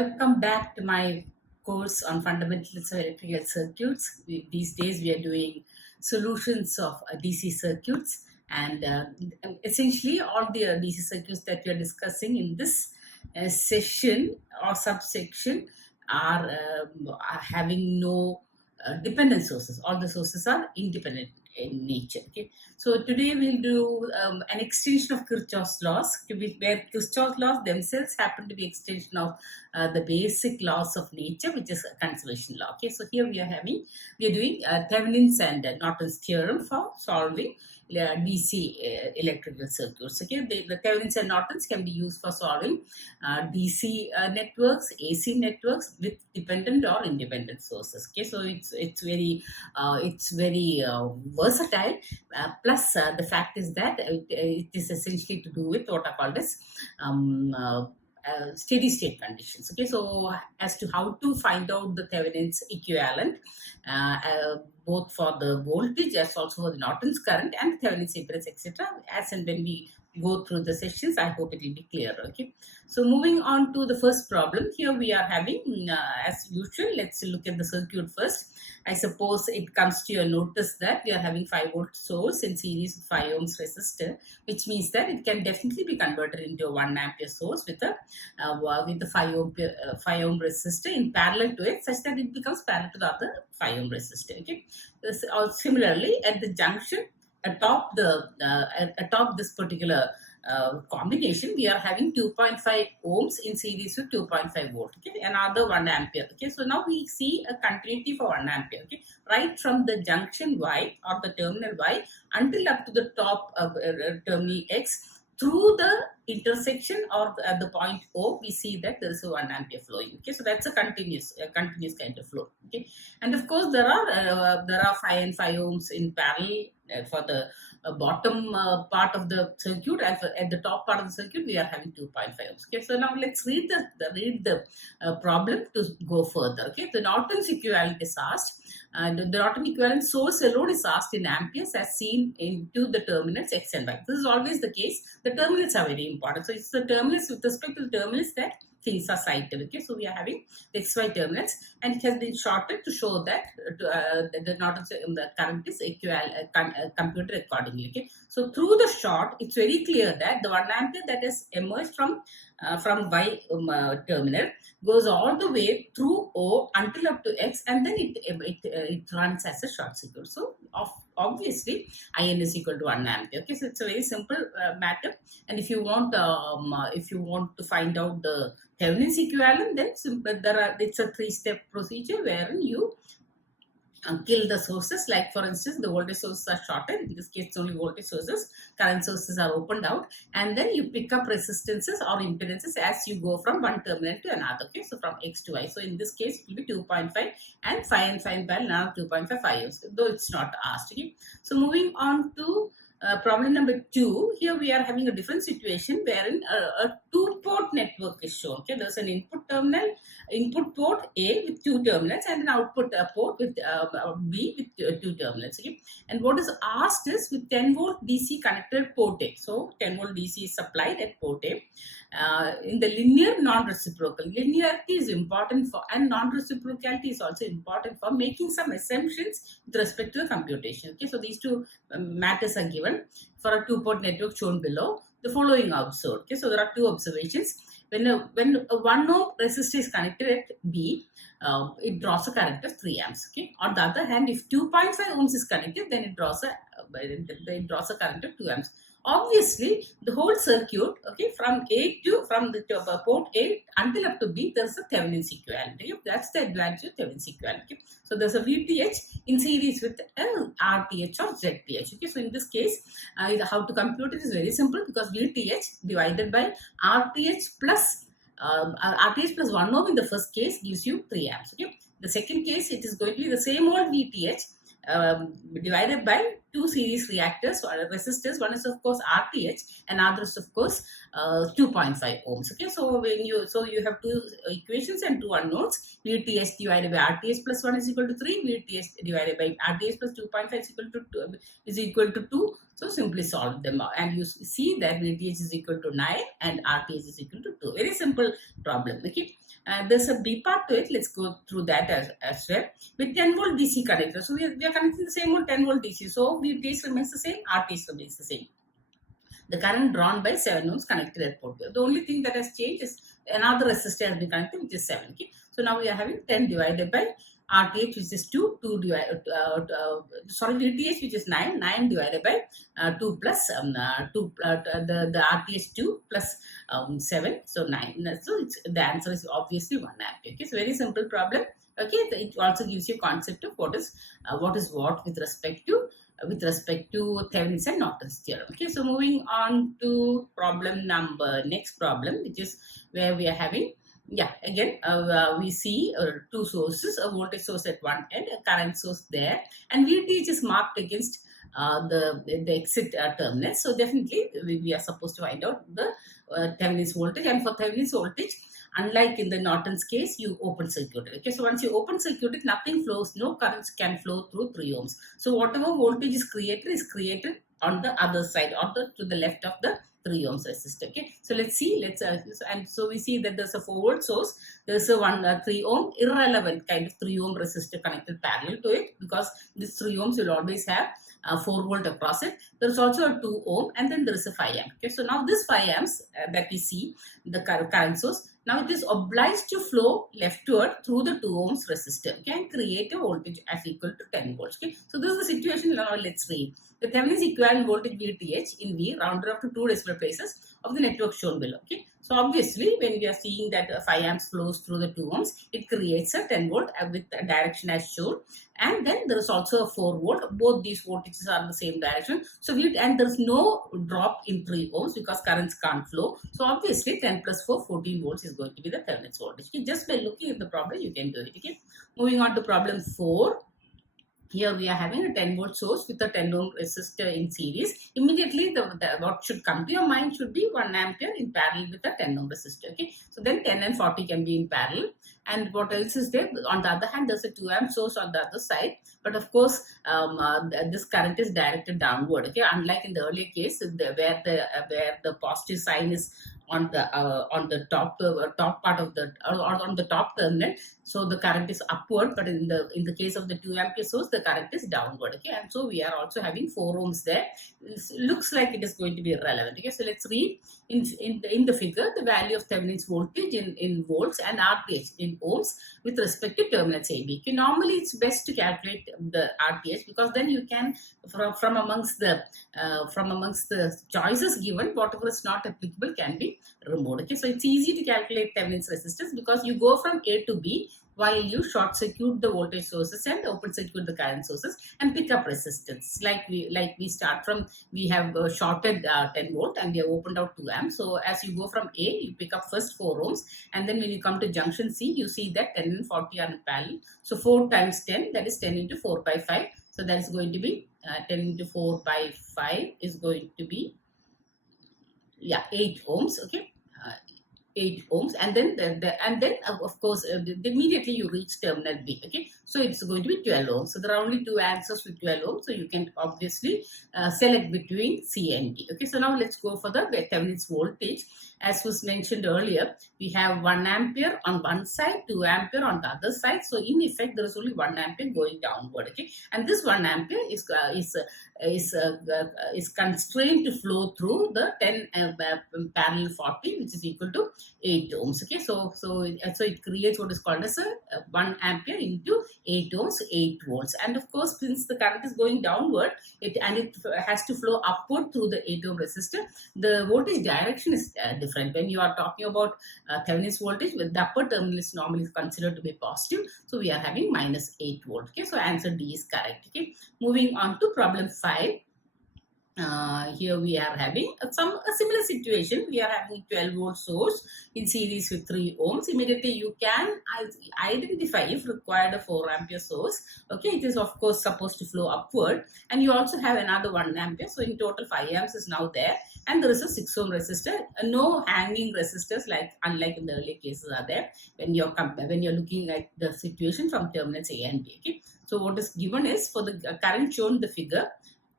Welcome back to my course on fundamentals of electrical circuits. These days we are doing solutions of DC circuits, and essentially all the DC circuits that we are discussing in this session or subsection are having no dependent sources. All the sources are independent in nature. Okay, so today we'll do an extension of Kirchhoff's laws, where Kirchhoff's laws themselves happen to be extension of the basic laws of nature, which is a conservation law. Okay, so here we are doing Thevenin's and Norton's theorem for solving DC electrical circuits. Okay, the Thevenin's and Norton's can be used for solving DC networks, AC networks with dependent or independent sources. Okay, so it's very versatile. Plus, the fact is that it is essentially to do with what are called as steady state conditions. Okay, so as to how to find out the Thevenin's equivalent, both for the voltage as also for the Norton's current and the Thevenin's impedance, etc. As and when we go through the sessions, I hope it will be clear. Okay, so moving on to the first problem. Here we are having, as usual, let's look at the circuit first. I suppose it comes to your notice that we are having 5-volt source in series with 5 ohms resistor, which means that it can definitely be converted into a 1 ampere source with a 5 ohm resistor in parallel to it, such that it becomes parallel to the other 5 ohm resistor. Okay, similarly at the junction atop this particular combination, we are having 2.5 ohms in series with 2.5 volt. Okay, another 1 ampere. Okay, so now we see a continuity for 1 ampere. Okay, right from the junction Y or the terminal Y until up to the top of terminal X. Through the intersection or at the point O, we see that there is a 1 ampere flowing. Okay, so that's a continuous kind of flow. Okay, and of course there are 5 and 5 ohms in parallel for the bottom part of the circuit, and at the top part of the circuit we are having 2.5 ohms. Okay, so now let's read the problem to go further. Okay, the Norton's equivalent is asked. The Norton equivalent source alone is asked in amperes as seen into the terminals X and Y. This is always the case. The terminals are very important. So it's the terminals, with respect to the terminals, that things are cited. Okay, so we are having the XY terminals, and it has been shorted to show that the Norton's the current is computed accordingly. Okay, so through the short, it's very clear that the 1 ampere that has emerged from Y terminal goes all the way through O until up to X, and then it runs as a short circuit. So obviously IN is equal to 1 ampere. Okay, so it's a very simple matter. And if you want to find out the Thevenin's equivalent, then it's a 3-step procedure wherein you kill the sources. Like for instance, the voltage sources are shorted. In this case, it's only voltage sources. Current sources are opened out, and then you pick up resistances or impedances as you go from one terminal to another. Okay, so from X to Y. So in this case, it will be 2.5 and 5 and 5 parallel, now 2.5 ohms, though it's not asked. Okay, so moving on to problem number 2. Here we are having a different situation wherein a 2-port network is shown. Okay, there's an input port A with 2 terminals, and an output port with B with 2 terminals. Okay, and what is asked is with 10-volt DC connected port A. So 10-volt DC is supplied at port A in the linear non-reciprocal. Linearity is important for, and non-reciprocality is also important for making some assumptions with respect to the computation. Okay, so these two matters are given for a 2-port network shown below. The following observed. Okay, so there are 2 observations. When a 1 ohm resistor is connected at B, it draws a current of 3 amps. Okay. On the other hand, if 2.5 ohms is connected, then it draws a current of 2 amps. Obviously, the whole circuit, okay, from the port A until up to B, there's a Thevenin's equivalent. Okay? That's the advantage of Thevenin's equivalent. Okay? So there's a VTH in series with RTH or ZTH. Okay? So in this case, how to compute it is very simple, because VTH divided by RTH plus 1 ohm in the first case gives you 3 amps. Okay? The second case, it is going to be the same old VTH divided by two series reactors or resistors. One is of course RTH, and other is of course 2.5 ohms. Okay, so you have two equations and two unknowns. VTH divided by RTH plus 1 is equal to 3. VTH divided by RTH plus 2.5 is equal to 2. So simply solve them out, and you see that VTH is equal to 9 and RTH is equal to 2. Very simple problem. Okay. There's a B part to it. Let's go through that as well. With 10 volt DC connector. So we are connecting the same on 10 volt DC. So VTH remains the same, RTH remains the same. The current drawn by 7 ohms connected at port. The only thing that has changed is another resistor has been connected, which is 7. Okay. So now we are having 10 divided by RTH, which is 2, VTH, which is 9, 9 divided by 2 plus the RTH 2 plus 7, so 9. So the answer is obviously 1 ampere. Okay, so very simple problem. Okay, it also gives you concept of what is what with respect to Thevenin's and Norton's theorem. Okay, so moving on to next problem, which is where we are having. Yeah, again, we see two sources, a voltage source at one end, a current source there, and VTH is marked against the exit terminal. So definitely we are supposed to find out the Thevenin's voltage, and for Thevenin's voltage, unlike in the Norton's case, you open circuit it. Okay, so once you open circuit it, nothing flows, no currents can flow through 3 ohms. So whatever voltage is created on the other side, or to the left of the 3 ohms resistor. Okay, so let's see. And so we see that there's a 4 volt source. There's a 3 ohm irrelevant kind of 3 ohm resistor connected parallel to it, because this 3 ohms will always have 4 volt across it. There's also a 2 ohm, and then there is a 5 amp. Okay, so now this 5 amps that we see, the current source, now it is obliged to flow leftward through the 2 ohms resistor, okay, and create a voltage as equal to 10 volts. Okay, so this is the situation. Now let's read. The Thevenin's equivalent voltage VTH in V rounded up to 2 decimal places of the network shown below. Okay, so obviously when we are seeing that 5 amps flows through the 2 ohms, it creates a 10 volt with a direction as shown, and then there is also a 4 volt. Both these voltages are in the same direction. So and there is no drop in 3 ohms because currents can't flow. So obviously 10 plus 4, 14 volts is going to be the Thevenin's voltage. Okay, just by looking at the problem, you can do it. Okay, moving on to problem 4. Here we are having a 10 volt source with a 10 ohm resistor in series. Immediately what should come to your mind should be 1 ampere in parallel with a 10 ohm resistor. Okay, so then 10 and 40 can be in parallel. And what else is there? On the other hand, there's a 2 amp source on the other side. But of course, this current is directed downward. Okay, unlike in the earlier case where the positive sign is on the top part of the, or on the top terminal, so the current is upward. But in the case of the 2 ampere source, the current is downward. Okay, and so we are also having 4 ohms there. It looks like it is going to be irrelevant. Okay, so let's read in the figure the value of Thevenin's voltage in volts and RTH in ohms with respect to terminals A, B. Okay, normally it's best to calculate the RTH, because then you can from amongst the choices given, whatever is not applicable can be removed. Okay, so it's easy to calculate Thevenin's resistance because you go from A to B while you short circuit the voltage sources and open circuit the current sources and pick up resistance. Like we start from, we have shorted 10 volt and we have opened out 2 amps. So as you go from A, you pick up first 4 ohms, and then when you come to junction C, you see that 10 and 40 are in parallel. So 4 times 10, that is 10 into 4 by 5. So that is going to be 10 into 4 by 5 is going to be 8 ohms. Okay, 8 ohms, and then of course immediately you reach terminal B. Okay, so it's going to be 12 ohms. So there are only 2 answers with 12 ohms, so you can obviously select between C and D. Okay, so now let's go for the Thevenin's voltage. As was mentioned earlier, we have 1 ampere on one side, 2 ampere on the other side. So in effect, there is only 1 ampere going downward. Okay, and this 1 ampere is constrained to flow through the 10 parallel 40, which is equal to 8 ohms. Okay, so it creates what is called as a 1 ampere into 8 ohms, 8 volts. And of course, since the current is going downward, it has to flow upward through the 8 ohm resistor, the voltage direction is different. When you are talking about Thevenin's voltage, the upper terminal is normally considered to be positive, so we are having minus 8 volt. Okay, so answer D is correct. Okay, moving on to problem 5. here we are having a similar situation. We are having 12 volt source in series with 3 ohms. Immediately you can identify, if required, a 4 ampere source. Okay, it is of course supposed to flow upward, and you also have another 1 ampere. So in total 5 amps is now there, and there is a 6 ohm resistor. No hanging resistors unlike in the earlier cases are there when you're looking at the situation from terminals A and B. Okay, so what is given is, for the current shown in the figure,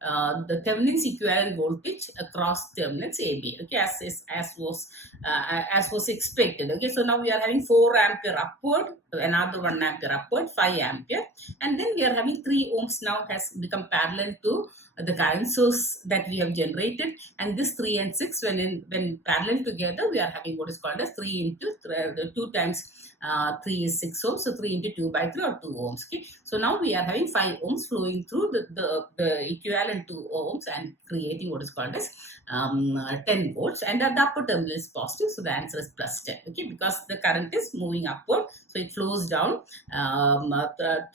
the Thevenin's equivalent voltage across terminals A, B. Okay, as was expected. Okay, so now we are having 4 ampere upward, another 1 ampere upward, 5 ampere, and then we are having 3 ohms now has become parallel to the current source that we have generated, and this 3 and 6 when parallel together, we are having what is called as 3 into 2 times 3 is 6 ohms, so 3 into 2 by 3 or 2 ohms. Okay, so now we are having 5 ohms flowing through the equivalent 2 ohms and creating what is called as 10 volts, and at the upper terminal is positive, so the answer is plus 10. Okay, because the current is moving upward, so it flows down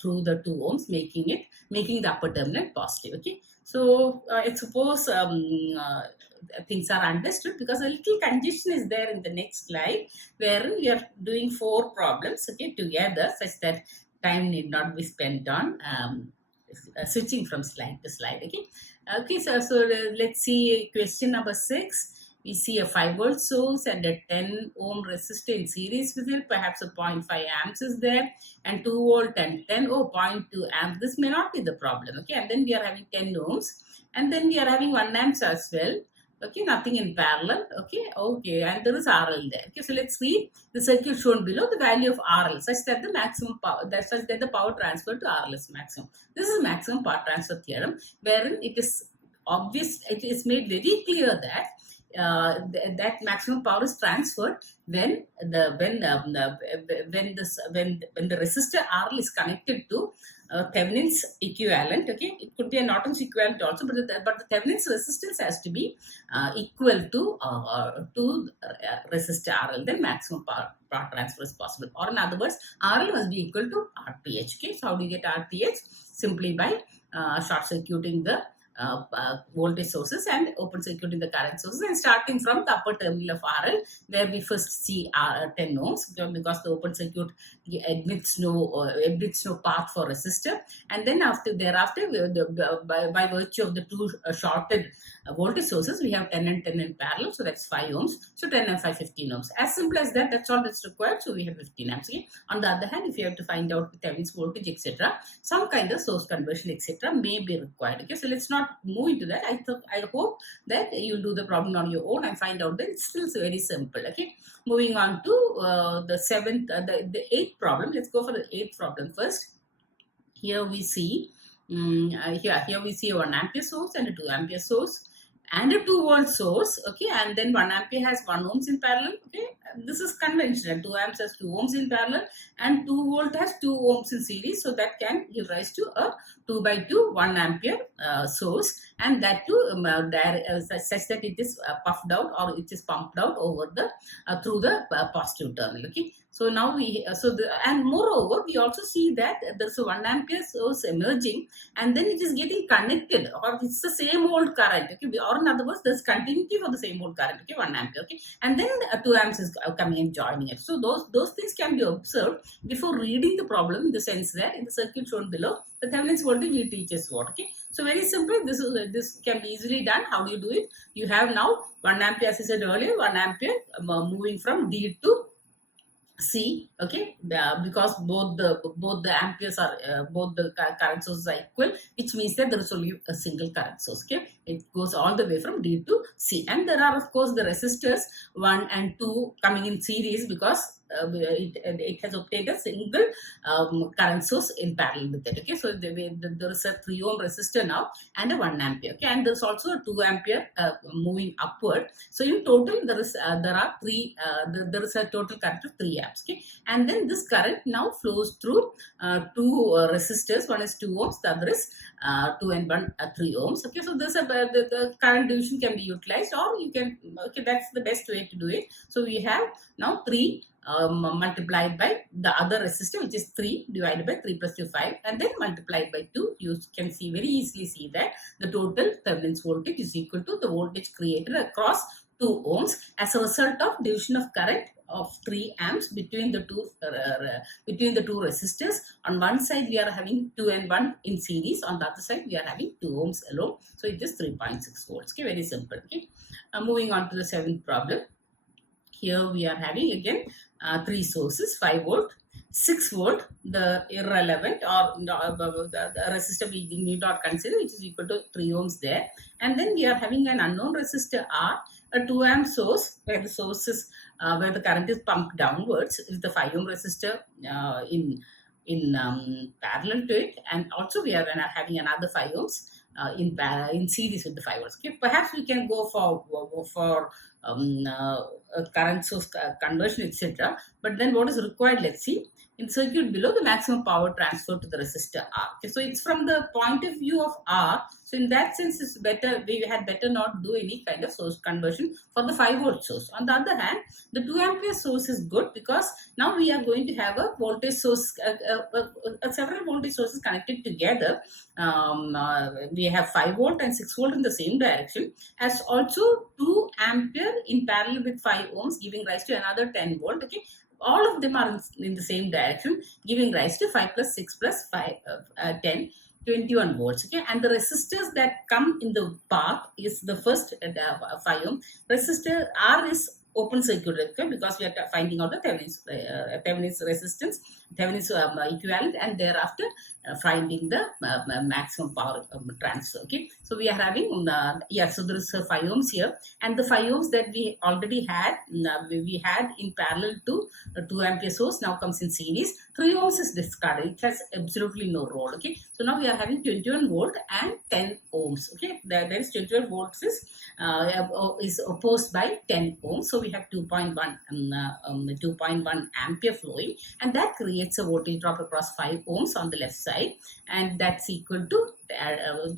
through the 2 ohms, making the upper terminal positive. Okay, so I suppose things are understood, because a little congestion is there in the next slide, wherein we are doing 4 problems, okay, together, such that time need not be spent on switching from slide to slide. Okay, so let's see question number 6. We see a 5 volt source and a 10 ohm resistor in series with it. Perhaps a 0.5 amps is there, and 2 volt and 10, 0.2 amps. This may not be the problem. Okay, and then we are having 10 ohms, and then we are having 1 amps as well. Okay, nothing in parallel. Okay, and there is RL there. Okay, so let's read the circuit shown below, the value of RL, such that the maximum power, such that the power transfer to RL is maximum. This is maximum power transfer theorem, wherein it is obvious, it is made very clear that that maximum power is transferred when the resistor RL is connected to Thevenin's equivalent. Okay, it could be a Norton's equivalent also, but the Thevenin's resistance has to be equal to resistor RL. Then maximum power transfer is possible. Or in other words, RL must be equal to RTH. Okay, so how do you get RTH? Simply by short circuiting the voltage sources and open circuiting the current sources, and starting from the upper terminal of RL, where we first see 10 ohms, because the open circuit admits no path for resistor, and then thereafter by virtue of the 2 shorted voltage sources, we have 10 and 10 in parallel, so that's 5 ohms. So 10 and 5, 15 ohms. As simple as that. That's all that's required. So we have 15 amps. Okay? On the other hand, if you have to find out the Thevenin's voltage, etc., some kind of source conversion, etc., may be required. Okay, so let's not move into that. I hope that you'll do the problem on your own and find out that it's still very simple. Okay, moving on to the 8th problem. Let's go for the 8th problem first. Here we see here we see a 1 ampere source and a 2 ampere source and a 2 volt source. Okay, and then 1 ampere has 1 ohms in parallel. Okay, this is conventional. 2 amps has 2 ohms in parallel, and 2 volt has 2 ohms in series, so that can give rise to a 2 by 2 1 ampere source, and that too such that it is puffed out, or it is pumped out over the through the positive terminal. Okay, so now and moreover, we also see that there's a 1 ampere source emerging, and then it is getting connected, or it's the same old current. Okay, or in other words, there's continuity for the same old current. Okay, 1 ampere. Okay, and then 2 amps is coming and joining it. So those things can be observed before reading the problem, in the sense that in the circuit shown below, the Thevenin's voltage will teach us what. Okay, so very simple. This can be easily done. How do you do it? You have now 1 ampere, as I said earlier, 1 ampere moving from D to C. Okay, because both the amperes are both the current sources are equal, which means that there is only a single current source. Okay, it goes all the way from D to C, and there are of course the resistors 1 and 2 coming in series, because it has obtained a single current source in parallel with it. Okay, so there is a 3 ohm resistor now and a 1 ampere. Okay, and there is also a 2 ampere moving upward. So in total, there is a total current of 3 amps. Okay, and then this current now flows through 2 resistors. One is 2 ohms, the other is 2 and 1 3 ohms. Okay, so this the current division can be utilized, or you can. Okay, that's the best way to do it. So we have now 3 multiplied by the other resistor, which is 3, divided by 3 plus 2, 5, and then multiplied by 2. You can see very easily see that the total Thevenin's voltage is equal to the voltage created across 2 ohms as a result of division of current of 3 amps between the two resistors. On one side we are having 2 and 1 in series, on the other side we are having 2 ohms alone, so it is 3.6 volts. Okay, very simple. Okay, moving on to the 7th problem. Here we are having again 3 sources, 5 volt, 6 volt, the irrelevant or the resistor we need not consider, which is equal to 3 ohms there. And then we are having an unknown resistor R, a 2 amp source where the source is where the current is pumped downwards with the 5 ohm resistor in parallel to it, and also we are having another 5 ohms in series with the 5 volts. Okay, perhaps we can go for current source conversion, etc. But then what is required? Let's see. In the circuit below, the maximum power transfer to the resistor R. Okay, so it's from the point of view of R. So in that sense, it's better. We had better not do any kind of source conversion for the 5 volt source. On the other hand, the 2 ampere source is good because now we are going to have a voltage source, several voltage sources connected together. We have 5 volt and 6 volt in the same direction, as also 2 ampere in parallel with 5 ohms, giving rise to another 10 volt. Okay, all of them are in the same direction, giving rise to 5 plus 6 plus 5, 10, 21 volts. Okay, and the resistors that come in the path is the first 5 ohm resistor. R is open circuit, okay, because we are finding out the Thevenin's resistance, Thevenin's equivalent, and thereafter finding the maximum power transfer. Okay, so we are having so there is 5 ohms here, and the 5 ohms that we already had, we had in parallel to 2 ampere source now comes in series. 3 ohms is discarded; it has absolutely no role. Okay, so now we are having 21 volt and 10 ohms. Okay, there is 21 volts is opposed by 10 ohms, so we have 2.1 ampere flowing, and that creates a voltage drop across 5 ohms on the left side, and that's equal to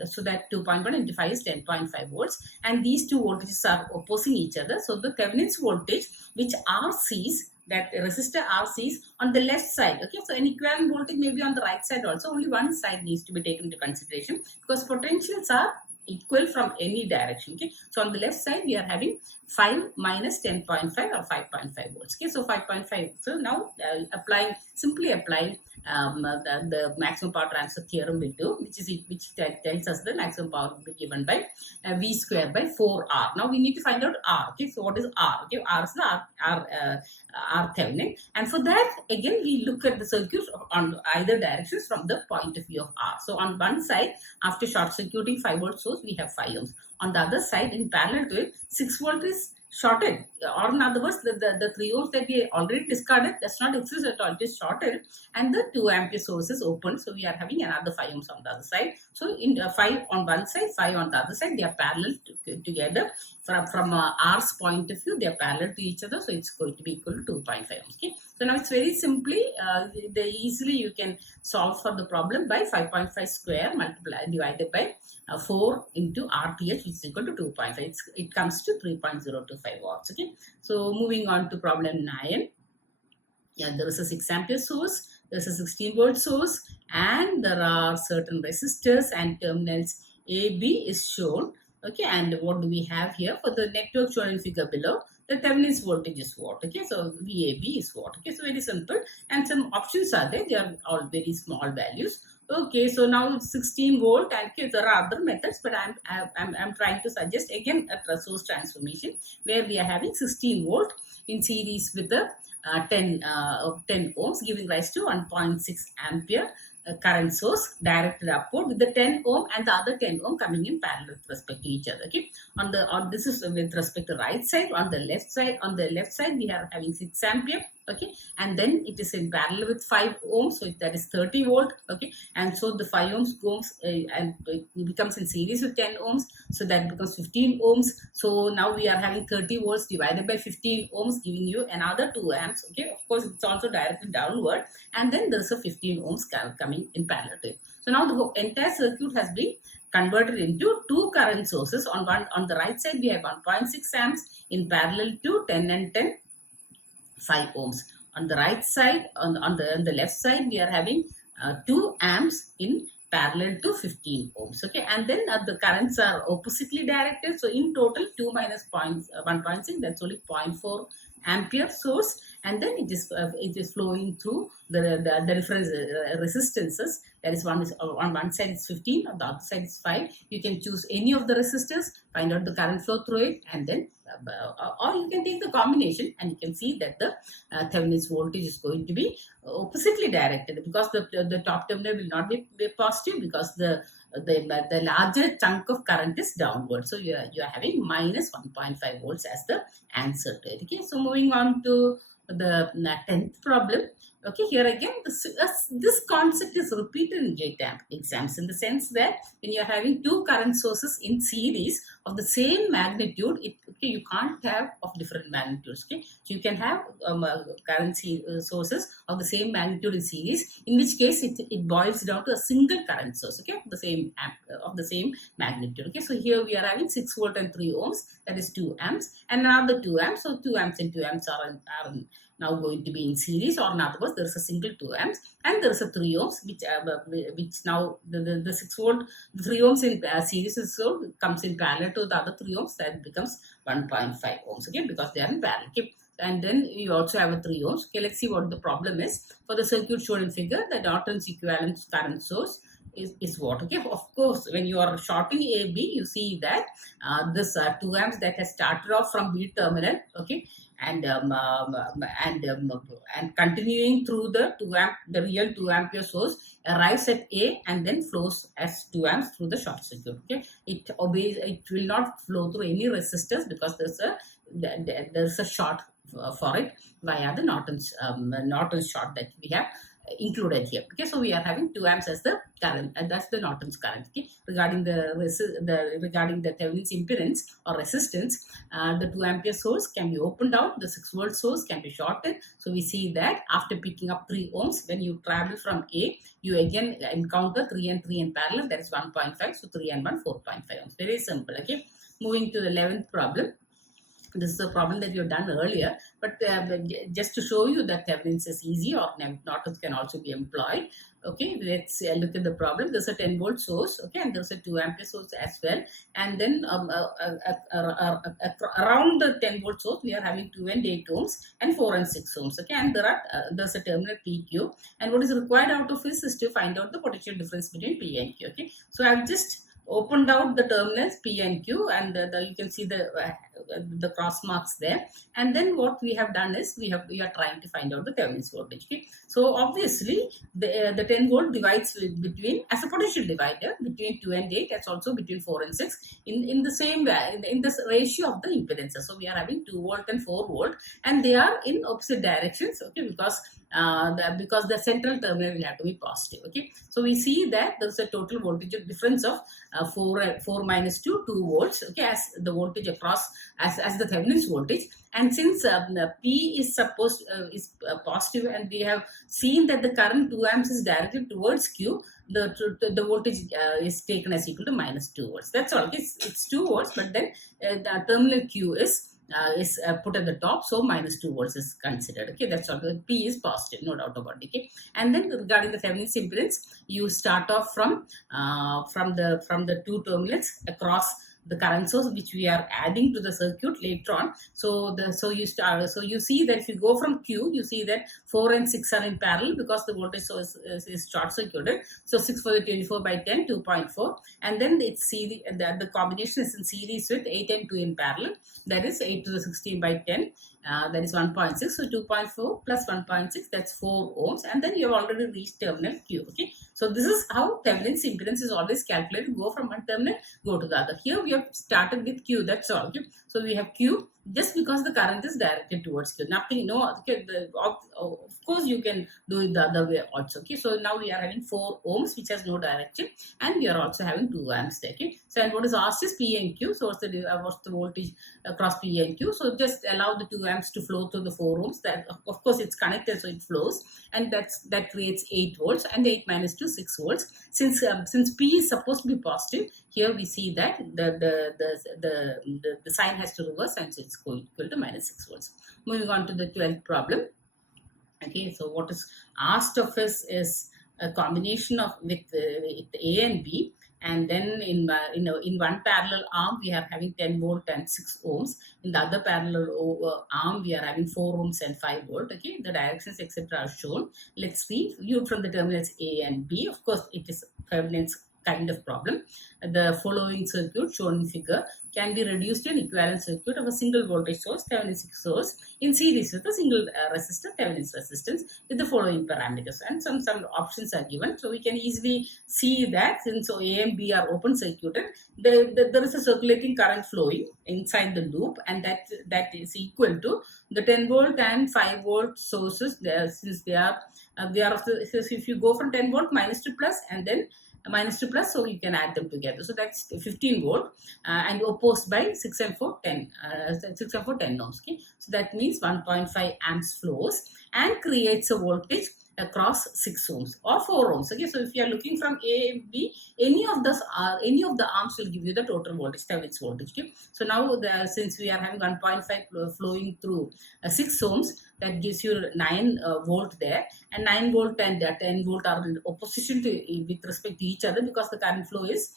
so that 2.1 into 5 is 10.5 volts, and these two voltages are opposing each other. So the Thevenin's voltage, which R sees, that resistor R sees on the left side. Okay, so an equivalent voltage may be on the right side also. Only one side needs to be taken into consideration because potentials are equal from any direction. Okay, so on the left side we are having 5 minus 10.5 or 5.5 volts. Okay, so 5.5. So now simply applying the maximum power transfer theorem will do, which tells us the maximum power will be given by V square by 4R. Now we need to find out R. Okay, so what is R? Okay, R is the R Thevenin, and for that again we look at the circuit on either directions from the point of view of R. So on one side, after short circuiting 5 volt source, we have 5 ohms. On the other side, in parallel to it, 6 volt is shorted, or in other words, the 3 ohms that we already discarded does not exist at all. It is shorted, and the 2 ampere source is open. So we are having another 5 ohms on the other side. So in 5 on one side, 5 on the other side, they are parallel together. From R's point of view, they are parallel to each other. So it's going to be equal to 2.5 ohms. Okay. So now it's very simply, easily you can solve for the problem by 5.5 square divided by 4 into RTH, which is equal to 2.5. It comes to 3.025 watts. Okay. So moving on to problem 9. Yeah, there is a 6 ampere source, there is a 16 volt source, and there are certain resistors and terminals AB is shown. Okay, and what do we have here for the network shown in figure below? The Thevenin's voltage is what? Okay, so VAB is what? Okay, so very simple, and some options are there. They are all very small values. Okay, so now it's 16 volt, and okay, there are other methods, but I'm trying to suggest again a source transformation where we are having 16 volt in series with the 10 ohms, giving rise to 1.6 ampere current source directed upward with the 10 ohm and the other 10 ohm coming in parallel with respect to each other. Okay, this is with respect to right side. On the left side, we are having 6 ampere. Okay, and then it is in parallel with 5 ohms, so that is 30 volt. Okay, and so the 5 ohms goes and it becomes in series with 10 ohms, so that becomes 15 ohms. So now we are having 30 volts divided by 15 ohms, giving you another 2 amps. Okay, of course it's also directed downward, and then there's a 15 ohms coming in parallel to it. So now the entire circuit has been converted into 2 current sources. On the right side we have 1.6 amps in parallel to 10 and 10, 5 ohms. on the right side, on the left side, we are having 2 amps in parallel to 15 ohms. Okay, and then the currents are oppositely directed. So in total, 2 minus 1.6, that's only 0.4 ampere source, and then it is flowing through the different resistances. That is, one is on one side is 15, on the other side is 5. You can choose any of the resistors, find out the current flow through it, and then or you can take the combination, and you can see that the Thevenin's voltage is going to be oppositely directed, because the top terminal will not be positive, because the larger chunk of current is downward. So you are having minus 1.5 volts as the answer to it. Okay, so moving on to the 10th problem. Okay, here again, this concept is repeated in JTAM exams, in the sense that when you are having two current sources in series of the same magnitude, you can't have of different magnitudes. Okay, so you can have current sources of the same magnitude in series, in which case it boils down to a single current source. Okay, of the same magnitude. Okay, so here we are having 6 volt and 3 ohms, that is 2 amps, and another 2 amps. So 2 amps and 2 amps are now going to be in series, or in other words, there is a single 2 amps and there is a 3 ohms, which now the 6 volt, the 3 ohms in series so comes in parallel to the other 3 ohms, that becomes 1.5 ohms. Okay, because they are in parallel. Okay, and then you also have a 3 ohms. Okay, let's see what the problem is. For the circuit shown in figure, the Norton's equivalent current source is what? Okay, of course, when you are shorting AB, you see that this 2 amps that has started off from B terminal, okay, and continuing through the 2 amp, the real 2 ampere source arrives at A and then flows as 2 amps through the short circuit. Okay, it will not flow through any resistors, because there's a short for it via the Norton's short that we have included here. Okay, so we are having 2 amps as the current, and that's the Norton's current. Okay, regarding the Thevenin's impedance or resistance, the 2 ampere source can be opened out, the 6 volt source can be shorted. So we see that after picking up 3 ohms, when you travel from A, you again encounter 3 and 3 in parallel, that is 1.5. So 3 and 1, 4.5 ohms. Very simple. Okay, moving to the 11th problem. This is a problem that you've done earlier, but just to show you that Thevenin's is easy, or Norton's can also be employed. Okay, let's look at the problem. There's a 10 volt source, okay, and there's a 2 ampere source as well. And then around the 10 volt source, we are having 2 and 8 ohms and 4 and 6 ohms. Okay, and there's a terminal PQ, and what is required out of this is to find out the potential difference between P and Q. Okay, so I've just opened out the terminals P and Q, and you can see the cross marks there. And then what we have done is we are trying to find out the Thevenin's voltage. Okay, so obviously the 10 volt divides between, as a potential divider, between 2 and 8, as also between 4 and 6 in the same in this ratio of the impedances. So we are having 2 volt and 4 volt, and they are in opposite directions. Okay, because the central terminal will have to be positive. Okay, so we see that there's a total voltage difference of 4 minus 2 volts. Okay, as the voltage across as the Thevenin's voltage, and since P is supposed is positive, and we have seen that the current 2 amps is directed towards Q, the voltage is taken as equal to minus 2 volts. That's all. It's 2 volts, but then the terminal Q is put at the top, so minus 2 volts is considered. Okay, that's all. The P is positive, no doubt about it. Okay, and then regarding the Thevenin's impedance, you start off from the 2 terminals across the current source, which we are adding to the circuit later on. So you see that if you go from Q, you see that 4 and 6 are in parallel, because the voltage source is short circuited. So 6 for the 24 by 10, 2.4, and then it's the combination is in series with 8 and 2 in parallel, that is 8 to the 16 by 10, that is 1.6. So 2.4 plus 1.6, that's 4 ohms, and then you have already reached terminal Q. Okay, so this is how Thevenin's impedance is always calculated. Go from one terminal, go to the other. Here we have started with Q, that's all. Okay, so we have Q just because the current is directed towards Q. Nothing, no. Okay, of course you can do it the other way also. Okay, so now we are having 4 ohms, which has no direction, and we are also having 2 amps there. Okay, so and what is asked is P and Q. So what's the voltage across P and Q? So just allow the 2 amps to flow through the 4 ohms. That of course it's connected, so it flows, and that creates 8 volts, and 8 minus 2, 6 volts. Since P is supposed to be positive, here we see that the sign has to reverse, and so it's equal to minus 6 volts. Moving on to the 12th problem. Okay, so what is asked of us is a combination of with A and B, and then in one parallel arm we are having 10 volt and 6 ohms. In the other parallel arm we are having 4 ohms and 5 volt. Okay, the directions etc. are shown. Let's see viewed from the terminals A and B. Of course, it is Thevenin's kind of problem. The following circuit shown in figure can be reduced to an equivalent circuit of a single voltage source, Thevenin's source, in series with a single resistor, Thevenin's resistance, with the following parameters. And some options are given. So we can easily see that since A and B are open circuited, there is a circulating current flowing inside the loop, and that is equal to the 10 volt and 5 volt sources. Since they are so if you go from 10 volt minus to plus and then minus to plus, so you can add them together. So that's 15 volt and opposed by 6 and 4 10 6 and 4 10 ohms. Okay, so that means 1.5 amps flows and creates a voltage across 6 ohms or 4 ohms. Okay, so if you are looking from A, B, any of the arms will give you the total voltage, Thevenin's voltage. Okay, so now since we are having 1.5 flowing through 6 ohms, that gives you 9 volt there, and 9 volt and 10 volt are in opposition to with respect to each other because the current flow is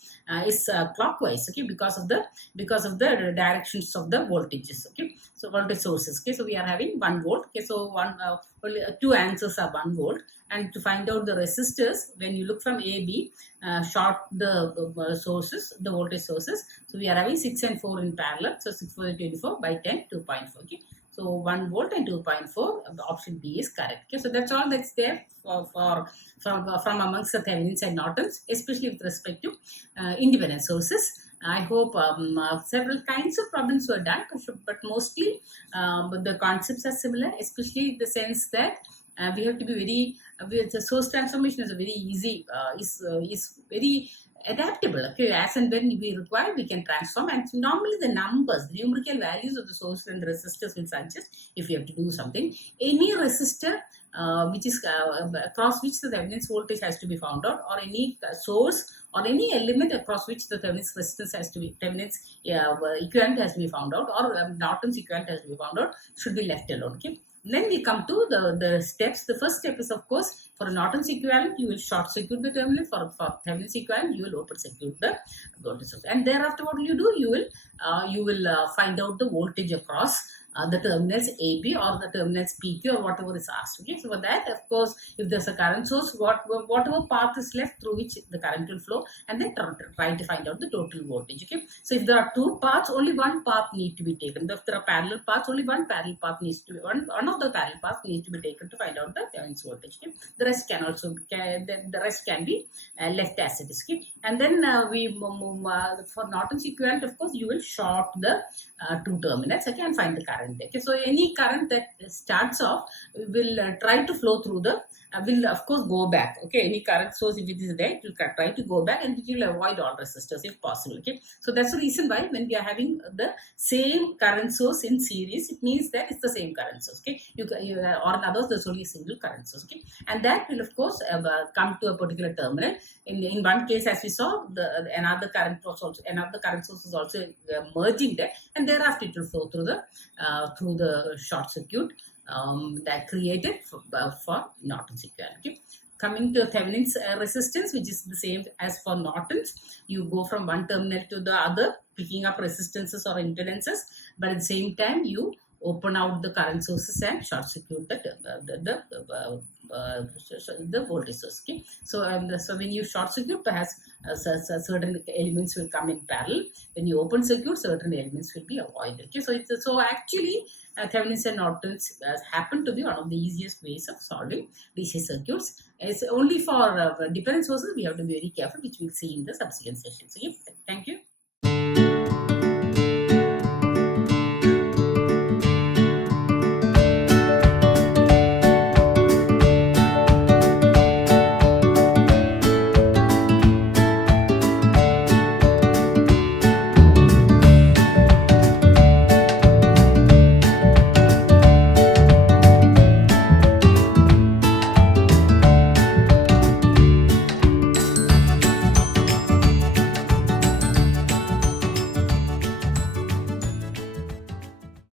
clockwise. Okay, because of the directions of the voltages. Okay, so voltage sources. Okay, so we are having 1 volt. Okay, so two answers are 1 volt. And to find out the resistors, when you look from A, B, short the sources, the voltage sources. So we are having 6 and 4 in parallel. So 6 4 24 by 10, 2.4. Okay. So 1 volt and 2.4, option B is correct. Okay, so that's all that's there from amongst the Thevenins and Nortons, especially with respect to independent sources. I hope several kinds of problems were done, but mostly the concepts are similar, especially in the sense that we have to be very, the source transformation is a very easy, is very adaptable. Okay, as and when we require, we can transform. And normally the numbers, the numerical values of the source and the resistors will suggest if you have to do something. Any resistor which is across which the Thevenin's voltage has to be found out, or any source or any element across which the Thevenin's resistance has to be, Thevenin's equivalent has to be found out, or Norton's equivalent has to be found out, should be left alone. Okay. Then we come to the steps. The first step is, of course, for a Norton's equivalent, you will short circuit the terminal. For Thevenin's equivalent, you will open circuit the voltage source. And thereafter, what will you do? You will find out the voltage across the terminals AB or the terminals PQ or whatever is asked. Okay, so for that, of course, if there's a current source, whatever path is left through which the current will flow, and then try to find out the total voltage. Okay, so if there are two paths, only one path need to be taken. If there are parallel paths, only one parallel path needs to be one of the parallel paths needs to be taken to find out the Thevenin's voltage. Okay, the rest can also the rest can be left as it is. Okay, and then for Norton's equivalent, of course, you will short the two terminals. Okay, and find the current. Okay, so any current that starts off will try to flow through the will of course go back. Okay, any current source, if it is there, it will try to go back, and it will avoid all resistors if possible. Okay, so that's the reason why when we are having the same current source in series, it means that it's the same current source. Okay, or in others there's only a single current source. Okay, and that will of course come to a particular terminal. In one case, as we saw, another current source is also merging there, and thereafter it will flow through the short circuit that created for Norton's equivalent. Okay. Coming to Thevenin's resistance, which is the same as for Norton's, you go from one terminal to the other, picking up resistances or impedances, but at the same time you open out the current sources and short circuit the voltage source. Okay, so when you short circuit, perhaps certain elements will come in parallel. When you open circuit, certain elements will be avoided. Okay, so actually Thevenin's and Norton's happen to be one of the easiest ways of solving DC circuits. It's only for dependent sources we have to be very careful, which we'll see in the subsequent sessions. Okay, thank you.